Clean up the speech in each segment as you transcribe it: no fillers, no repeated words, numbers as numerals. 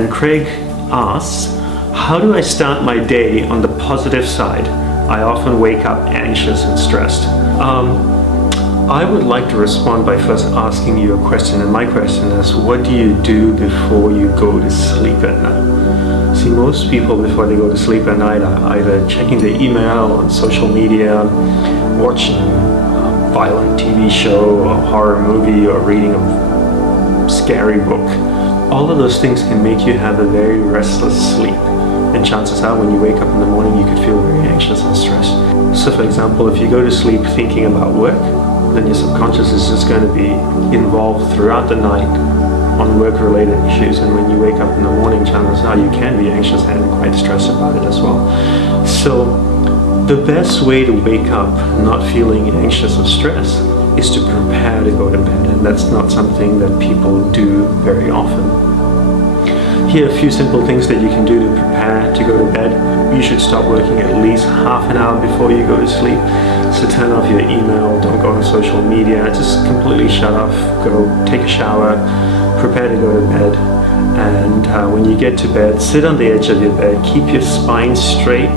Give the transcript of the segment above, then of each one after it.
And Craig asks, how do I start my day on the positive side? I often wake up anxious and stressed. I would like to respond by first asking you a question, and my question is, what do you do before you go to sleep at night? See, most people before they go to sleep at night are either checking their email on social media, watching a violent TV show or horror movie, or reading a scary book. All of those things can make you have a very restless sleep. And chances are when you wake up in the morning you could feel very anxious and stressed. So for example, if you go to sleep thinking about work, then your subconscious is just going to be involved throughout the night on work-related issues, and when you wake up in the morning, chances are you can be anxious and quite stressed about it as well. So the best way to wake up not feeling anxious or stressed is to prepare to go to bed, and that's not something that people do very often. Here are a few simple things that you can do to prepare to go to bed. You should stop working at least half an hour before you go to sleep. So turn off your email, don't go on social media, just completely shut off, go take a shower, prepare to go to bed. And when you get to bed, sit on the edge of your bed, keep your spine straight,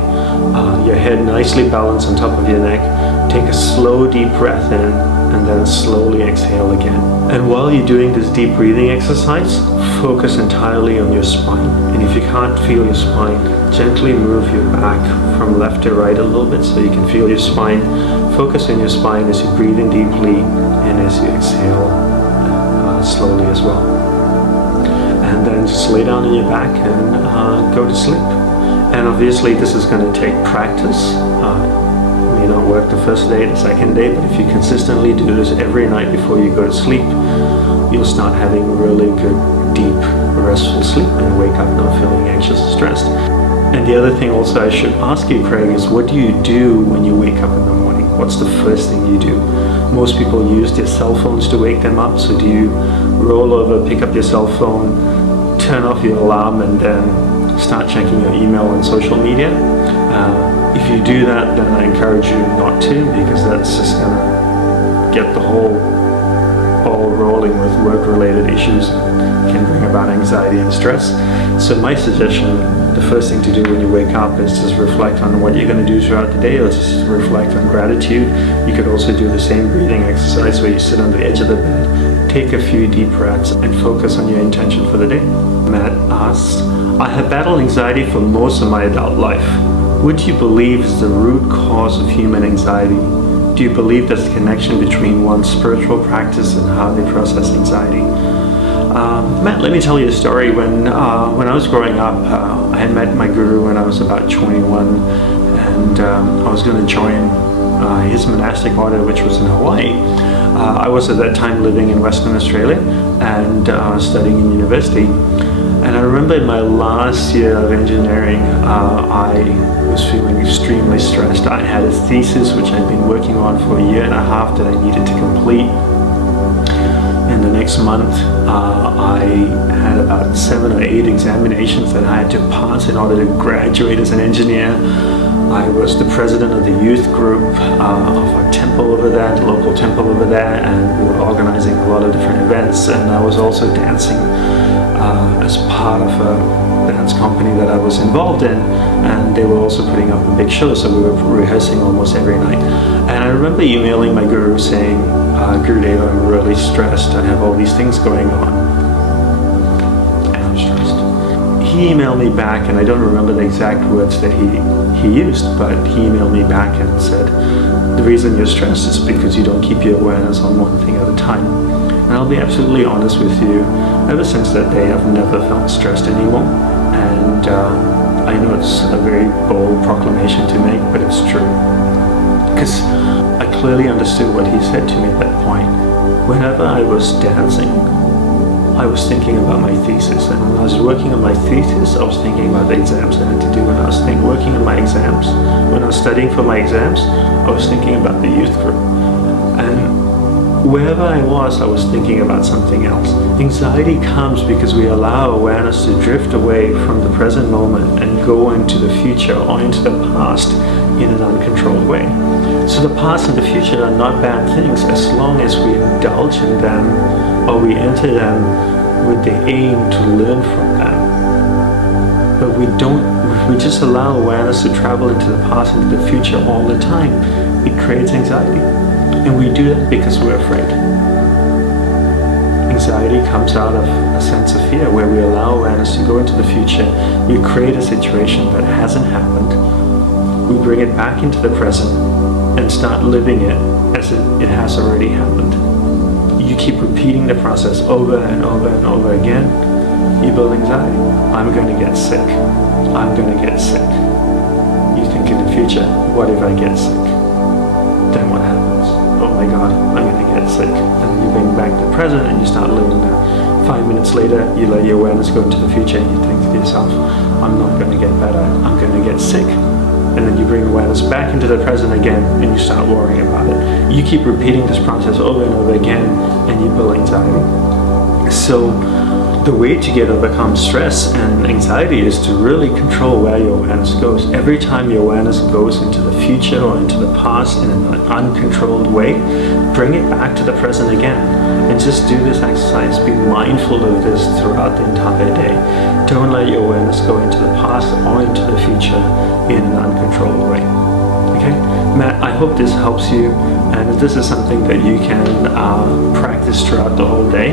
your head nicely balanced on top of your neck. Take a slow deep breath in and then slowly exhale again. And while you're doing this deep breathing exercise, focus entirely on your spine. And if you can't feel your spine, gently move your back from left to right a little bit so you can feel your spine. Focus on your spine as you're breathing deeply and as you exhale slowly as well. And then just lay down on your back and go to sleep. And obviously this is going to take practice. May not work the first day, the second day, but if you consistently do this every night before you go to sleep, you'll start having really good, deep, restful sleep and wake up not feeling anxious or stressed. And the other thing also I should ask you, Craig, is what do you do when you wake up in the morning? What's the first thing you do? Most people use their cell phones to wake them up, so do you roll over, pick up your cell phone, turn off your alarm, and then start checking your email and social media? If you do that, then I encourage you not to, because that's just going to get the whole ball rolling with work-related issues, can bring about anxiety and stress. So my suggestion, the first thing to do when you wake up is just reflect on what you're going to do throughout the day, or just reflect on gratitude. You could also do the same breathing exercise where you sit on the edge of the bed, take a few deep breaths, and focus on your intention for the day. Matt asks, I have battled anxiety for most of my adult life. What do you believe is the root cause of human anxiety? Do you believe there's a connection between one's spiritual practice and how they process anxiety? Matt, let me tell you a story. When I was growing up, I had met my guru when I was about 21, and I was going to join his monastic order, which was in Hawaii. I was at that time living in Western Australia and studying in university. And I remember in my last year of engineering, I was feeling extremely stressed. I had a thesis which I'd been working on for a year and a half that I needed to complete. In the next month, I had about 7 or 8 examinations that I had to pass in order to graduate as an engineer. I was the president of the youth group of our temple over there, the local temple over there, and we were organizing a lot of different events, and I was also dancing as part of a dance company that I was involved in, and they were also putting up a big show, so we were rehearsing almost every night. And I remember emailing my guru saying, Gurudev, I'm really stressed, I have all these things going on, and I'm stressed. He emailed me back, and I don't remember the exact words that he used, but he emailed me back and said, the reason you're stressed is because you don't keep your awareness on one thing at a time. And I'll be absolutely honest with you, ever since that day I've never felt stressed anymore. And I know it's a very bold proclamation to make, but it's true. Because I clearly understood what he said to me at that point. Whenever I was dancing, I was thinking about my thesis. And when I was working on my thesis, I was thinking about the exams I had to do. When I was working on my exams, when I was studying for my exams, I was thinking about the youth group. And wherever I was thinking about something else. Anxiety comes because we allow awareness to drift away from the present moment and go into the future or into the past in an uncontrolled way. So the past and the future are not bad things as long as we indulge in them or we enter them with the aim to learn from them. But if we just allow awareness to travel into the past and into the future all the time, it creates anxiety. And we do that because we're afraid. Anxiety comes out of a sense of fear, where we allow awareness to go into the future. We create a situation that hasn't happened. We bring it back into the present and start living it as it has already happened. You keep repeating the process over and over and over again. You build anxiety. I'm going to get sick. I'm going to get sick. You think in the future, what if I get sick? Then what happens? Oh my God, I'm going to get sick. And then you bring back the present and you start living that. 5 minutes later, you let your awareness go into the future and you think to yourself, I'm not going to get better. I'm going to get sick. And then you bring awareness back into the present again and you start worrying about it. You keep repeating this process over and over again and you build anxiety. So the way to overcome stress and anxiety is to really control where your awareness goes. Every time your awareness goes into the future or into the past in an uncontrolled way, bring it back to the present again. And just do this exercise. Be mindful of this throughout the entire day. Don't let your awareness go into the past or into the future in an uncontrolled way. Okay? Matt, I hope this helps you, and this is something that you can practice throughout the whole day.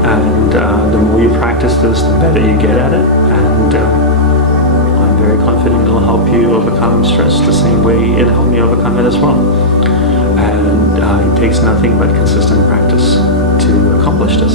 And the more you practice this, the better you get at it. And I'm very confident it'll help you overcome stress the same way it helped me overcome it as well. And it takes nothing but consistent practice to accomplish this.